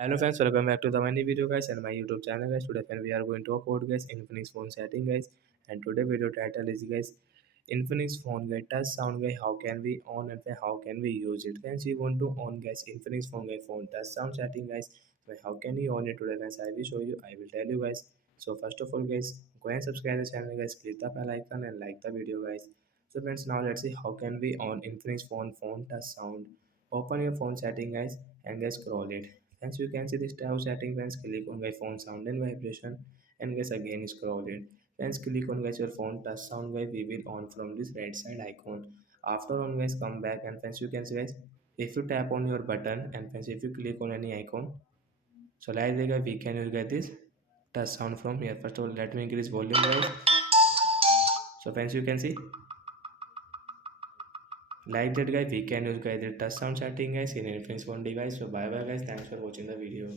Hello friends, welcome back to the many video guys and my YouTube channel guys. Today friend, we are going to talk about guys Infinix phone setting guys, and today video title is guys Infinix phone guys touch sound guys, how can we on and how can we use it. Friends, we want to on guys Infinix phone guys phone touch sound setting guys. So how can you on it today friends? I will show you. I will tell you guys. So first of all guys, go and subscribe the channel guys. Click the bell icon and like the video guys. So friends, now let's see how can we on Infinix phone touch sound. Open your phone setting guys and guys scroll it. As you can see this tab setting, friends, click on guys phone sound and vibration and guys again scroll it. Friends, click on guys your phone touch sound guys, we will on from this right side icon. After on guys come back and friends you can see guys, if you tap on your button and friends if you click on any icon, so like that guys, we can use get this touch sound from here. First of all, let me increase volume guys. So friends you can see like that guys, we can use guys the touch sound setting guys in Infinix phone device. So bye bye guys, thanks for watching the video.